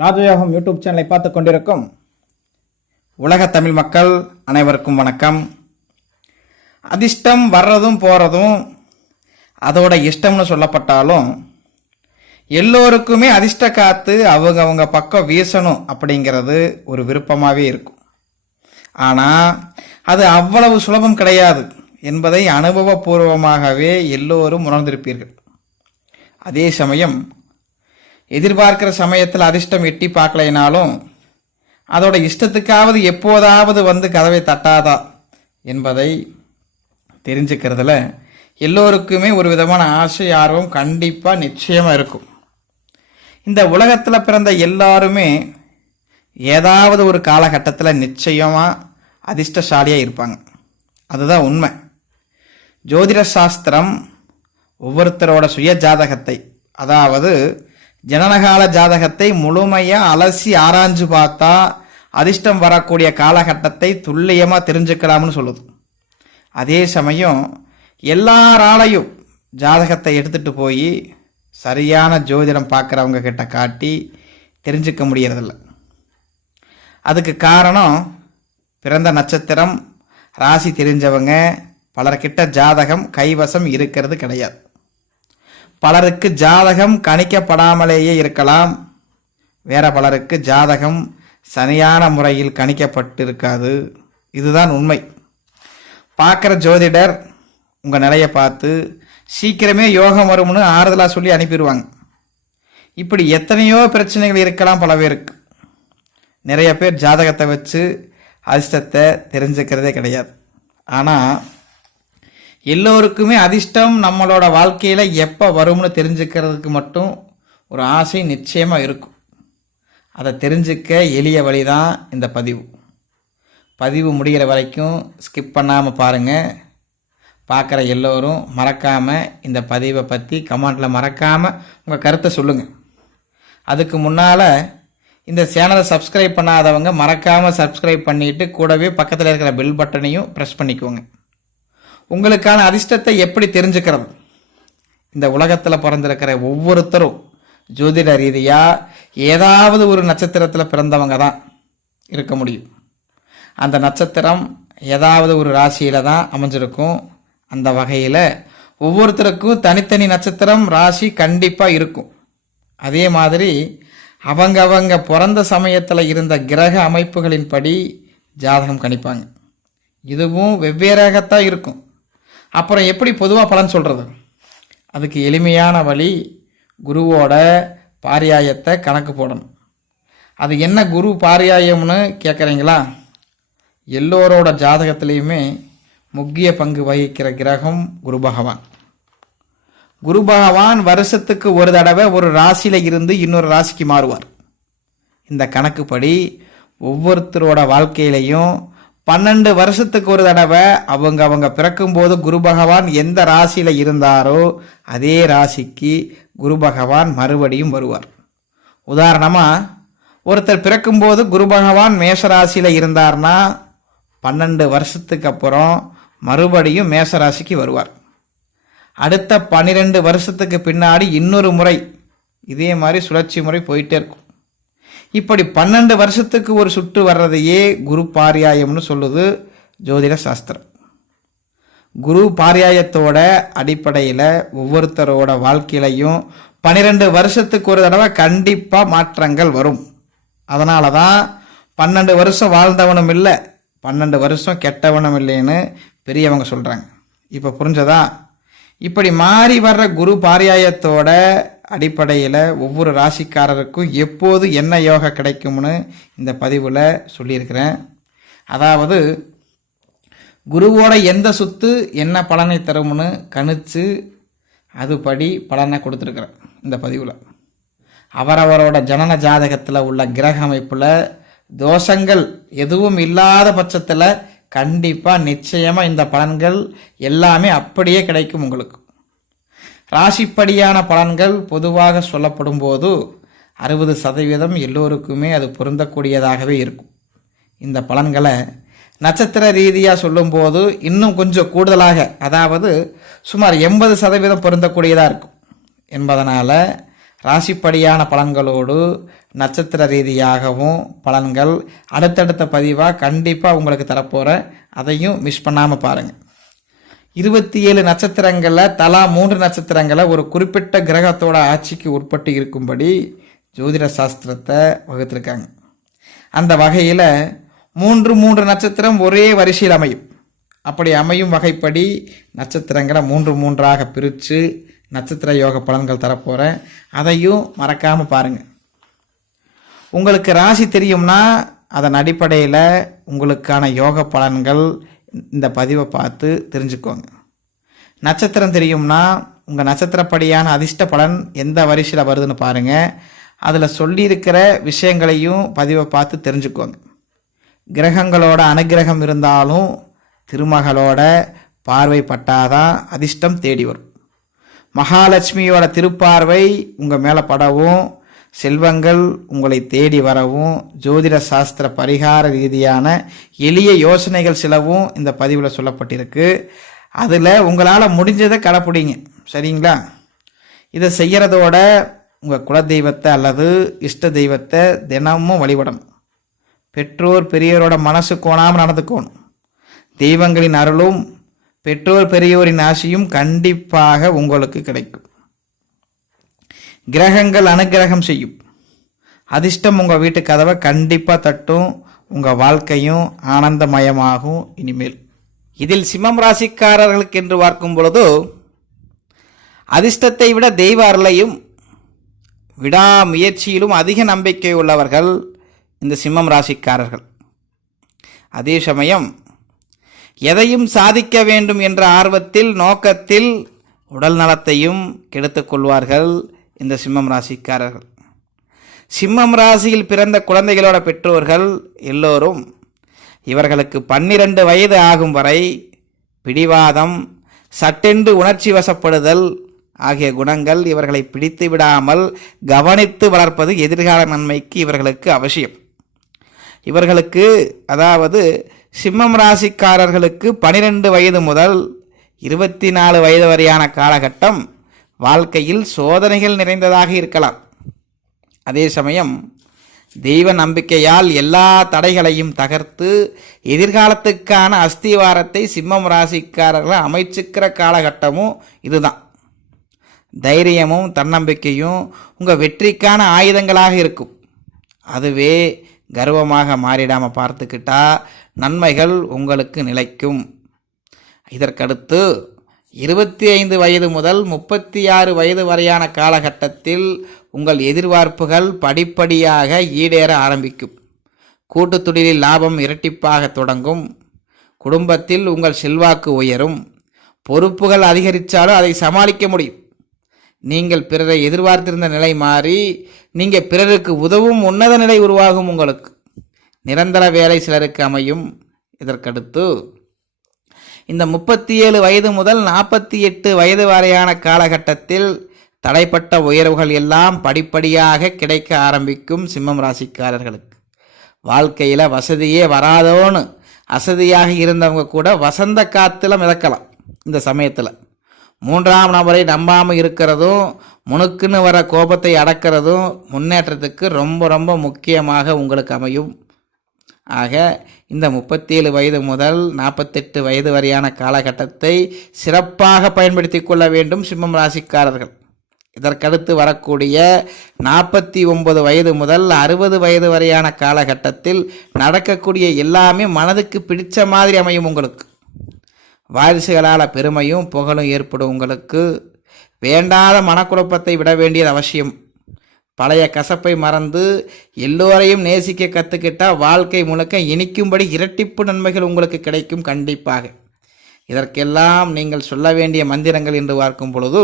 ராஜயோகம் யூடியூப் சேனலை பார்த்து கொண்டிருக்கும் உலக தமிழ் மக்கள் அனைவருக்கும் வணக்கம். அதிர்ஷ்டம் வர்றதும் போகிறதும் அதோட இஷ்டம்னு சொல்லப்பட்டாலும் எல்லோருக்குமே அதிர்ஷ்ட காத்து அவங்க அவங்க பக்கம் வீசணும் அப்படிங்கிறது ஒரு விருப்பமாகவே இருக்கும். ஆனால் அது அவ்வளவு சுலபம் கிடையாது என்பதை அனுபவபூர்வமாகவே எல்லோரும் உணர்ந்திருப்பீர்கள். அதே சமயம் எதிர்பார்க்கிற சமயத்தில் அதிர்ஷ்டம் எட்டி பார்க்கலைனாலும் அதோட இஷ்டத்துக்காவது எப்போதாவது வந்து கதவை தட்டாதா என்பதை தெரிஞ்சுக்கிறதுல எல்லோருக்குமே ஒரு விதமான ஆசை ஆர்வம் கண்டிப்பாக நிச்சயமாக இருக்கும். இந்த உலகத்தில் பிறந்த எல்லாருமே ஏதாவது ஒரு காலகட்டத்தில் நிச்சயமாக அதிர்ஷ்டசாலியாக இருப்பாங்க. அதுதான் உண்மை. ஜோதிட சாஸ்திரம் ஒவ்வொருத்தரோட சுய ஜாதகத்தை அதாவது ஜனனகால ஜாதகத்தை முழுமையாக அலசி ஆராய்ஞ்சு பார்த்தா அதிர்ஷ்டம் வரக்கூடிய காலகட்டத்தை துல்லியமாக தெரிஞ்சுக்கலாம்னு சொல்லுது. அதே சமயம் எல்லாராலையும் ஜாதகத்தை எடுத்துகிட்டு போய் சரியான ஜோதிடம் பார்க்குறவங்க கிட்ட காட்டி தெரிஞ்சுக்க முடியறதில்ல. அதுக்கு காரணம் பிறந்த நட்சத்திரம் ராசி தெரிஞ்சவங்க பலர்கிட்ட ஜாதகம் கைவசம் இருக்கிறது கிடையாது. பலருக்கு ஜாதகம் கணிக்கப்படாமலேயே இருக்கலாம். வேற பலருக்கு ஜாதகம் சரியான முறையில் கணிக்கப்பட்டிருக்காது. இதுதான் உண்மை. பார்க்குற ஜோதிடர் உங்கள் நிலையை பார்த்து சீக்கிரமே யோகம் வரும்னு ஆறுதலாக சொல்லி அனுப்பிடுவாங்க. இப்படி எத்தனையோ பிரச்சனைகள் இருக்கலாம் பல பேருக்கு. நிறைய பேர் ஜாதகத்தை வச்சு அதிர்ஷ்டத்தை தெரிஞ்சுக்கிறதே கிடையாது. ஆனால் எல்லோருக்குமே அதிர்ஷ்டம் நம்மளோட வாழ்க்கையில் எப்போ வரும்னு தெரிஞ்சுக்கிறதுக்கு மட்டும் ஒரு ஆசை நிச்சயமாக இருக்கும். அதை தெரிஞ்சுக்க எளிய வழி தான் இந்த பதிவு. பதிவு முடிகிற வரைக்கும் ஸ்கிப் பண்ணாமல் பாருங்கள் பார்க்குற எல்லோரும் மறக்காமல் இந்த பதிவை பற்றி கமெண்டில் மறக்காமல் உங்கள் கருத்தை சொல்லுங்கள் அதுக்கு முன்னால் இந்த சேனலை சப்ஸ்கிரைப் பண்ணாதவங்க மறக்காமல் சப்ஸ்கிரைப் பண்ணிவிட்டு கூடவே பக்கத்தில் இருக்கிற பெல் பட்டனையும் ப்ரெஸ் பண்ணிக்கோங்க. உங்களுக்கான அதிர்ஷ்டத்தை எப்படி தெரிஞ்சுக்கிறது இந்த உலகத்தில் பிறந்திருக்கிற ஒவ்வொருத்தரும் ஜோதிட ரீதியாக ஏதாவது ஒரு நட்சத்திரத்தில் பிறந்தவங்க தான் இருக்க முடியும். அந்த நட்சத்திரம் ஏதாவது ஒரு ராசியில் தான் அமைஞ்சிருக்கும். அந்த வகையில் ஒவ்வொருத்தருக்கும் தனித்தனி நட்சத்திரம் ராசி கண்டிப்பாக இருக்கும். அதே மாதிரி அவங்க அவங்க பிறந்த சமயத்தில் இருந்த கிரக அமைப்புகளின்படி ஜாதகம் கணிப்பாங்க. இதுவும் வெவ்வேறாகத்தான் இருக்கும். அப்புறம் எப்படி பொதுவாக பலன் சொல்கிறது அதுக்கு எளிமையான வழி குருவோட பாரியாயத்தை கணக்கு போடணும். அது என்ன குரு பாரியாயம்னு கேட்குறீங்களா எல்லோரோட ஜாதகத்திலையுமே முக்கிய பங்கு வகிக்கிற கிரகம் குரு பகவான். குரு பகவான் வருஷத்துக்கு ஒரு தடவை ஒரு ராசியில் இருந்து இன்னொரு ராசிக்கு மாறுவார். இந்த கணக்குப்படி ஒவ்வொருத்தரோட வாழ்க்கையிலையும் பன்னெண்டு வருஷத்துக்கு ஒரு தடவை அவங்க அவங்க பிறக்கும்போது குரு பகவான் எந்த ராசியில் இருந்தாரோ அதே ராசிக்கு குரு பகவான் மறுபடியும் வருவார். உதாரணமாக ஒருத்தர் பிறக்கும்போது குரு பகவான் மேஷ ராசியில இருந்தார்னா பன்னெண்டு வருஷத்துக்கு அப்புறம் மறுபடியும் மேச ராசிக்கு வருவார். அடுத்த பன்னிரெண்டு வருஷத்துக்கு பின்னாடி இன்னொரு முறை இதே மாதிரி சுழற்சி முறை போயிட்டே இருக்கும். இப்படி பன்னெண்டு வருஷத்துக்கு ஒரு சுற்று வர்றதையே குரு பாரியாயம்னு சொல்லுது ஜோதிட சாஸ்திரம். குரு பாரியாயத்தோட அடிப்படையில் ஒவ்வொருத்தரோட வாழ்க்கையிலையும் பன்னிரெண்டு வருஷத்துக்கு ஒரு தடவை கண்டிப்பாக மாற்றங்கள் வரும். அதனால தான் பன்னெண்டு வருஷம் வாழ்ந்தவனும் இல்லை பன்னெண்டு வருஷம் கெட்டவனும் இல்லைன்னு பெரியவங்க சொல்கிறாங்க இப்போ புரிஞ்சதா? இப்படி மாறி வர்ற குரு பாரியாயத்தோட அடிப்படையில் ஒவ்வொரு ராசிக்காரருக்கும் எப்போது என்ன யோகா கிடைக்கும்னு இந்த பதிவில் சொல்லியிருக்கிறேன். அதாவது குருவோட எந்த சுத்து என்ன பலனை தரும்னு கணிச்சு அதுபடி பலனை கொடுத்துருக்குறேன் இந்த பதிவில். அவரவரோட ஜனன ஜாதகத்தில் உள்ள கிரக அமைப்பில் தோஷங்கள் எதுவும் இல்லாத பட்சத்தில் கண்டிப்பாக நிச்சயமாக இந்த பலன்கள் எல்லாமே அப்படியே கிடைக்கும் உங்களுக்கு. ராசிப்படியான பலன்கள் பொதுவாக சொல்லப்படும் போது அறுபது சதவீதம் எல்லோருக்குமே அது பொருந்தக்கூடியதாகவே இருக்கும். இந்த பலன்களை நட்சத்திர ரீதியாக சொல்லும்போது இன்னும் கொஞ்சம் கூடுதலாக அதாவது சுமார் எண்பது சதவீதம் பொருந்தக்கூடியதாக இருக்கும். என்பதனால் ராசிப்படியான பலன்களோடு நட்சத்திர ரீதியாகவும் பலன்கள் அடுத்தடுத்த பதிவாக கண்டிப்பாக உங்களுக்கு தரப்போகிறேன் அதையும் மிஸ் பண்ணாமல் பாருங்கள் இருபத்தி ஏழு நட்சத்திரங்களில் தலா மூன்று நட்சத்திரங்களை ஒரு குறிப்பிட்ட கிரகத்தோட ஆட்சிக்கு உட்பட்டு இருக்கும்படி ஜோதிட சாஸ்திரத்தை வகுத்திருக்காங்க. அந்த வகையில் மூன்று மூன்று நட்சத்திரம் ஒரே வரிசையில் அமையும். அப்படி அமையும் வகைப்படி நட்சத்திரங்களை மூன்று மூன்றாக பிரித்து நட்சத்திர யோக பலன்கள் தரப்போகிறேன் அதையும் மறக்காமல் பாருங்கள் உங்களுக்கு ராசி தெரியும்னா அதன் அடிப்படையில் உங்களுக்கான யோக பலன்கள் இந்த பதிவை பார்த்து தெரிஞ்சுக்கோங்க. நட்சத்திரம் தெரியும்னா உங்கள் நட்சத்திரப்படியான அதிர்ஷ்ட பலன் எந்த வரிசையில் வருதுன்னு பாருங்கள் அதில் சொல்லியிருக்கிற விஷயங்களையும் பதிவை பார்த்து தெரிஞ்சுக்கோங்க. கிரகங்களோட அனுகிரகம் இருந்தாலும் திருமகளோட பார்வைப்பட்டாதான் அதிர்ஷ்டம் தேடி வரும். மகாலட்சுமியோட திருப்பார்வை உங்கள் மேலே படவும் செல்வங்கள் உங்களை தேடி வரவும் ஜோதிட சாஸ்திர பரிகார ரீதியான எளிய யோசனைகள் சிலவும் இந்த பதிவில் சொல்லப்பட்டிருக்கு. அதில் உங்களால் முடிஞ்சதை கடைப்பிடிங்க. சரிங்களா? இதை செய்கிறதோட உங்கள் குலதெய்வத்தை அல்லது இஷ்ட தெய்வத்தை தினமும் வழிபடணும். பெற்றோர் பெரியோரோட மனசு கோணாமல் நடந்துக்கணும். தெய்வங்களின் அருளும் பெற்றோர் பெரியோரின் ஆசையும் கண்டிப்பாக உங்களுக்கு கிடைக்கும். கிரகங்கள் அனுகிரகம் செய்யும். அதிர்ஷ்டம் உங்கள் வீட்டு கதவை கண்டிப்பாக தட்டும். உங்கள் வாழ்க்கையும் ஆனந்தமயமாகும் இனிமேல். இதில் சிம்மம் ராசிக்காரர்களுக்கு என்று பார்க்கும் பொழுது அதிர்ஷ்டத்தை விட தெய்வ அருளையும் விடாமுயற்சியிலும் அதிக நம்பிக்கை உள்ளவர்கள் இந்த சிம்மம் ராசிக்காரர்கள். அதே சமயம் எதையும் சாதிக்க வேண்டும் என்ற ஆர்வத்தில் நோக்கத்தில் உடல் நலத்தையும் கெடுத்துக்கொள்வார்கள் இந்த சிம்மம் ராசிக்காரர்கள். சிம்மம் ராசியில் பிறந்த குழந்தைகளோட பெற்றோர்கள் எல்லோரும் இவர்களுக்கு பன்னிரண்டு வயது ஆகும் வரை பிடிவாதம் சட்டென்று உணர்ச்சி வசப்படுதல் ஆகிய குணங்கள் இவர்களை பிடித்து விடாமல் கவனித்து வளர்ப்பது எதிர்கால நன்மைக்கு இவர்களுக்கு அவசியம். இவர்களுக்கு அதாவது சிம்மம் ராசிக்காரர்களுக்கு பனிரெண்டு வயது முதல் இருபத்தி நாலு வயது வரையான காலகட்டம் வாழ்க்கையில் சோதனைகள் நிறைந்ததாக இருக்கலாம். அதே சமயம் தெய்வ நம்பிக்கையால் எல்லா தடைகளையும் தகர்த்து எதிர்காலத்துக்கான அஸ்திவாரத்தை சிம்மம் ராசிக்காரர்கள் அமைச்சுக்கிற காலகட்டமும் இதுதான். தைரியமும் தன்னம்பிக்கையும் உங்கள் வெற்றிக்கான ஆயுதங்களாக இருக்கும். அதுவே கர்வமாக மாறிடாமல் பார்த்துக்கிட்டா நன்மைகள் உங்களுக்கு நிலைக்கும். இதற்கடுத்து இருபத்தி ஐந்து வயது முதல் முப்பத்தி ஆறு வயது வரையான காலகட்டத்தில் உங்கள் எதிர்பார்ப்புகள் படிப்படியாக ஈடேற ஆரம்பிக்கும். கூட்டுத் தொழிலில் லாபம் இரட்டிப்பாக தொடங்கும். குடும்பத்தில் உங்கள் செல்வாக்கு உயரும். பொறுப்புகள் அதிகரித்தாலும் அதை சமாளிக்க முடியும். நீங்கள் பிறரை எதிர்பார்த்திருந்த நிலை மாறி நீங்கள் பிறருக்கு உதவும் உன்னத நிலை உருவாகும் உங்களுக்கு. நிரந்தர வேலை சிலருக்கு அமையும். இதற்கடுத்து இந்த முப்பத்தி ஏழு வயது முதல் நாற்பத்தி எட்டு வயது வரையான காலகட்டத்தில் தடைப்பட்ட உயர்வுகள் எல்லாம் படிப்படியாக கிடைக்க ஆரம்பிக்கும் சிம்மம் ராசிக்காரர்களுக்கு. வாழ்க்கையில் வசதியே வராதோன்னு அசதியாக இருந்தவங்க கூட வசந்த காத்தில் மிதக்கலாம் இந்த சமயத்தில். மூன்றாம் நபரை நம்பாமல் இருக்கிறதும் முணுக்குன்னு வர கோபத்தை அடக்கிறதும் முன்னேற்றத்துக்கு ரொம்ப ரொம்ப முக்கியமாக உங்களுக்கு அமையும். ஆக இந்த முப்பத்தேழு வயது முதல் நாற்பத்தெட்டு வயது வரையான காலகட்டத்தை சிறப்பாக பயன்படுத்தி கொள்ள வேண்டும் சிம்மம் ராசிக்காரர்கள். இதற்கடுத்து வரக்கூடிய நாற்பத்தி ஒன்பது வயது முதல் அறுபது வயது வரையான காலகட்டத்தில் நடக்கக்கூடிய எல்லாமே மனதுக்கு பிடிச்ச மாதிரி அமையும் உங்களுக்கு. வாரிசுகளால் பெருமையும் புகழும் ஏற்படும் உங்களுக்கு. வேண்டாத மனக்குழப்பத்தை விட வேண்டியது அவசியம். பழைய கசப்பை மறந்து எல்லோரையும் நேசிக்க கற்றுக்கிட்டால் வாழ்க்கை முழுக்க இனிக்கும்படி இரட்டிப்பு நன்மைகள் உங்களுக்கு கிடைக்கும் கண்டிப்பாக. இதற்கெல்லாம் நீங்கள் சொல்ல வேண்டிய மந்திரங்கள் என்று பார்க்கும் பொழுது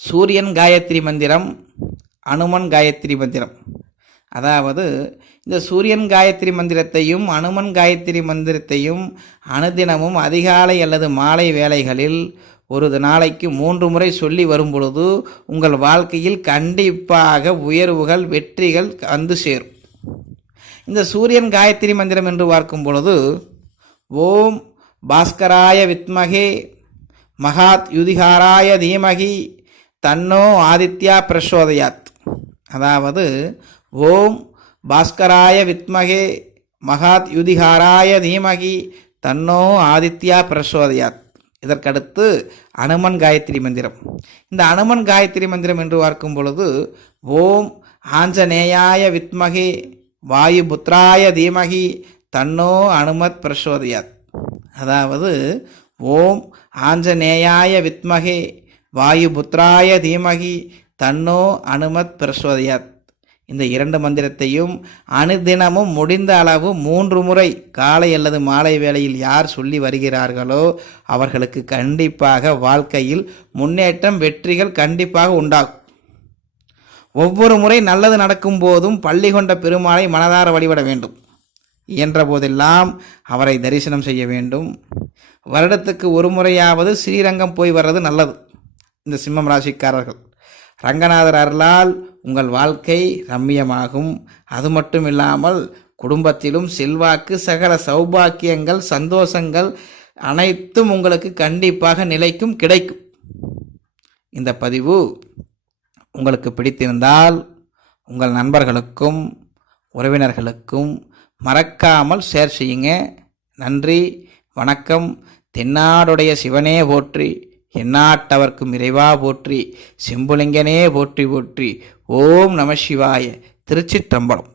சூரியன் காயத்ரி மந்திரம் அனுமன் காயத்ரி மந்திரம். அதாவது இந்த சூரியன் காயத்ரி மந்திரத்தையும் அனுமன் காயத்ரி மந்திரத்தையும் அனுதினமும் அதிகாலை அல்லது மாலை வேளைகளில் ஒரு நாளைக்கு மூன்று முறை சொல்லி வரும் பொழுது உங்கள் வாழ்க்கையில் கண்டிப்பாக உயர்வுகள் வெற்றிகள் வந்து சேரும். இந்த சூரியன் காயத்ரி மந்திரம் என்று பார்க்கும் பொழுது ஓம் பாஸ்கராய வித்மகே மகாத் யுதிகாராய தீமகி தன்னோ ஆதித்யா பிரசோதயாத். அதாவது ஓம் பாஸ்கராய வித்மகே மகாத் யுதிகாராய தீமகி தன்னோ ஆதித்யா பிரசோதயாத். இதற்கடுத்து அனுமன் காயத்ரி மந்திரம். இந்த அனுமன் காயத்ரி மந்திரம் என்று பார்க்கும் பொழுது ஓம் ஆஞ்சநேயாய வித்மகி வாயு புத்திராய தீமகி தன்னோ அனுமத் பிரசோதயாத். அதாவது ஓம் ஆஞ்சநேயாய வித்மகே வாயுபுத்ராய தீமகி தன்னோ அனுமத் பிரசோதயாத். இந்த இரண்டு மந்திரத்தையும் அனுதினமும் முடிந்த அளவு மூன்று முறை காலை அல்லது மாலை வேளையில் யார் சொல்லி வருகிறார்களோ அவர்களுக்கு கண்டிப்பாக வாழ்க்கையில் முன்னேற்றம் வெற்றிகள் கண்டிப்பாக உண்டாகும். ஒவ்வொரு முறை நல்லது நடக்கும் போதும் பள்ளி கொண்ட பெருமாளை மனதார வழிபட வேண்டும். இயன்ற போதெல்லாம் அவரை தரிசனம் செய்ய வேண்டும். வருடத்துக்கு ஒரு முறையாவது ஸ்ரீரங்கம் போய் வர்றது நல்லது. இந்த சிம்மம் ராசிக்காரர்கள். ரங்கநாதர் அருளால் உங்கள் வாழ்க்கை ரம்மியமாகும். அது மட்டும் இல்லாமல் குடும்பத்திலும் செல்வாக்கு சகல சௌபாக்கியங்கள் சந்தோஷங்கள் அனைத்தும் உங்களுக்கு கண்டிப்பாக நிலைக்கும் கிடைக்கும். இந்த பதிவு உங்களுக்கு பிடித்திருந்தால் உங்கள் நண்பர்களுக்கும் உறவினர்களுக்கும் மறக்காமல் ஷேர் செய்யுங்க. நன்றி வணக்கம். தென்னாடுடைய சிவனே போற்றி எந்நாட்டவர்க்கும் இறைவா போற்றி செம்புலிங்கனே போற்றி போற்றி ஓம் நம சிவாய திருச்சிற்றம்பலம்.